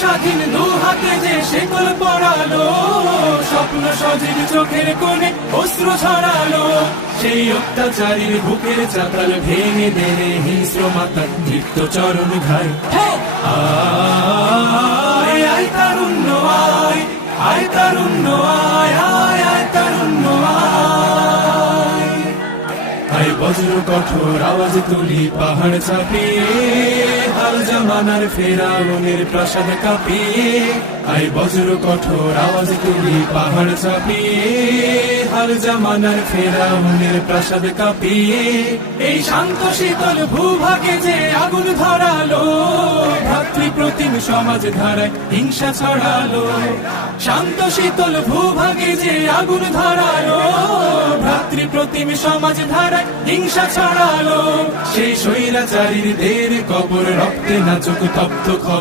স্বাধীন দু হাতে যে শেকল পড়ালো, স্বপ্ন সজীব চোখের কোণে অস্ত্র ছড়ালো। সেই অত্যাচারীর বুকের চাতাল ভেঙে দেনে হিংস্র মাতা দীপ্ত চরণ ঘাই। আয় আয় তারুণ্য আয়, আয় তারুণ্য আয়, আয় আয় তারুণ্য আয়। আয় বজ্র কঠোর আওয়াজ তুলি পাহাড় চাপিয়ে, হাল জামানার ফেরাউনের প্রাসাদ কাঁপিয়ে। আয় বজ্র কঠোর আওয়াজ তুলি পাহাড় চাপিয়ে, হাল জামানার ফেরাউনের প্রাসাদ কাঁপিয়ে। এই শান্ত শীতল ভূভাগে যে আগুন ধরালো, ভ্রাতৃপ্রতিম সমাজ ধারায় হিংসা ছড়ালো। শান্ত শীতল ভূভাগে যে আগুন ধরালো, ভ্রাতৃপ্রতিম সমাজ ধারায় হিংসা ছড়ালো। সেই স্বৈরাচারীর দের কবর রক্তে নাচুক তপ্ত খবর।